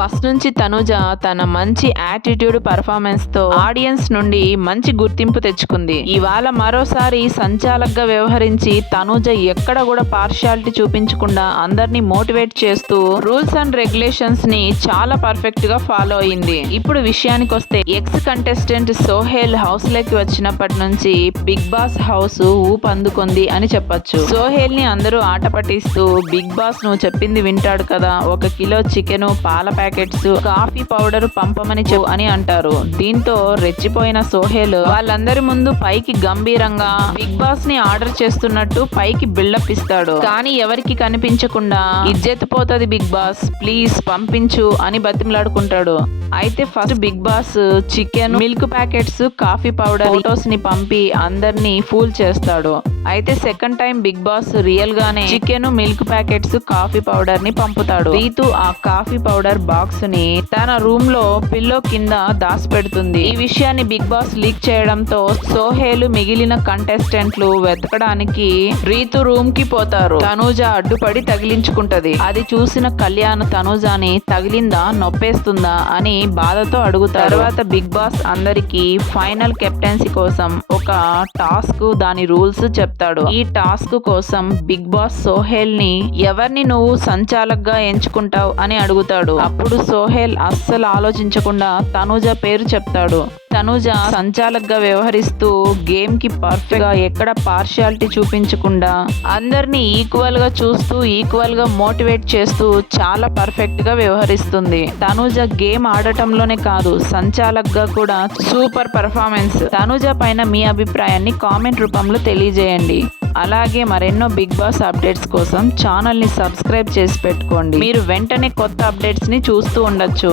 First నుంచి తనుజ తన మంచి యాటిట్యూడ్ పర్ఫార్మెన్స్ తో ఆడియన్స్ నుండి మంచి గుర్తింపు తెచ్చుకుంది. ఇవాళ మరోసారి సంచాలకుగా వ్యవహరించి తనుజ ఎక్కడ కూడా పార్షియాలిటీ చూపించకుండా అందరినీ మోటివేట్ చేస్తూ రూల్స్ అండ్ రెగ్యులేషన్స్ ని చాలా పర్ఫెక్ట్ గా ఫాలో అయింది. ఇప్పుడు విషయానికి వస్తే ఎక్స్ కంటెస్టెంట్ సోహెల్ హౌస్ లోకి వచ్చినప్పటి నుంచి బిగ్ బాస్ హౌస్ ఊపందుకుంది అని చెప్పొచ్చు. సోహెల్ ని అందరూ ఆట పట్టిస్తూ బిగ్ బాస్ నువ్వు చెప్పింది వింటాడు కదా, 1 కిలో చికెన్, పాల ప్యాకెట్స్, కాఫీ పౌడర్ పంపమని చెప్పు అని అంటారు. దీంతో రెచ్చిపోయిన సోహెల్ వాళ్ళందరి ముందు పైకి గంభీరంగా బిగ్ బాస్ ని ఆర్డర్ చేస్తున్నట్టు పైకి బిల్డప్ ఇస్తాడు. కానీ ఎవరికి కనిపించకుండా ఇజ్జత్ పోతది బిగ్ బాస్, ప్లీజ్ పంపించు అని బతిమలాడుకుంటాడు. అయితే first Bigg Boss chicken, milk packets, coffee powder photos ని పంపి అందరినీ ఫూల్ చేస్తాడు. అయితే second time Bigg Boss real గానే chicken, milk packets, coffee powder ని పంపుతాడు. రీతు ఆ కాఫీ పౌడర్ బాక్స్ ని తన రూమ్ లో పిల్లో కింద దాచిపెడుతుంది. ఈ విషయాన్ని బిగ్ బాస్ లీక్ చేయడంతో సోహెల్ మిగిలిన కంటెస్టెంట్లు వెతకడానికి రీతు రూమ్ కి పోతారు. తనూజ అడ్డుపడి తగిలించుకుంటది. అది చూసిన కళ్యాణ్ తనూజని తగిలిందా, నొప్పేస్తుందా అని బాధతో అడుగుతారు. తర్వాత బిగ్ బాస్ అందరికి ఫైనల్ కెప్టెన్సీ కోసం ఒక టాస్క్, దాని రూల్స్ చెప్తాడు. ఈ టాస్క్ కోసం బిగ్ బాస్ సోహెల్ ని ఎవరిని నువ్వు సంచాలకుగా ఎంచుకుంటావు అని అడుగుతాడు. అప్పుడు సోహెల్ అస్సలు ఆలోచించకుండా తనూజ పేరు చెప్తాడు. తనూజ సంచాలకుగా వ్యవహరిస్తూ గేమ్ కి పర్ఫెక్ట్ గా ఎక్కడ పార్షియాలిటీ చూపించకుండా అందరినీ ఈక్వల్ గా చూస్తూ ఈక్వల్ గా మోటివేట్ చేస్తూ చాలా పర్ఫెక్ట్ గా వ్యవహరిస్తుంది. తనూజ గేమ్ ఆడటంలోనే కాదు, సంచాలకుగా కూడా సూపర్ పర్ఫార్మెన్స్. తనూజ పైన మీ అభిప్రాయాన్ని కామెంట్ రూపంలో తెలియజేయండి. అలాగే మరెన్నో బిగ్ బాస్ అప్డేట్స్ కోసం ఛానల్ ని సబ్స్క్రైబ్ చేసి పెట్టుకోండి. మీరు వెంటనే కొత్త అప్డేట్స్ ని చూస్తూ ఉండొచ్చు.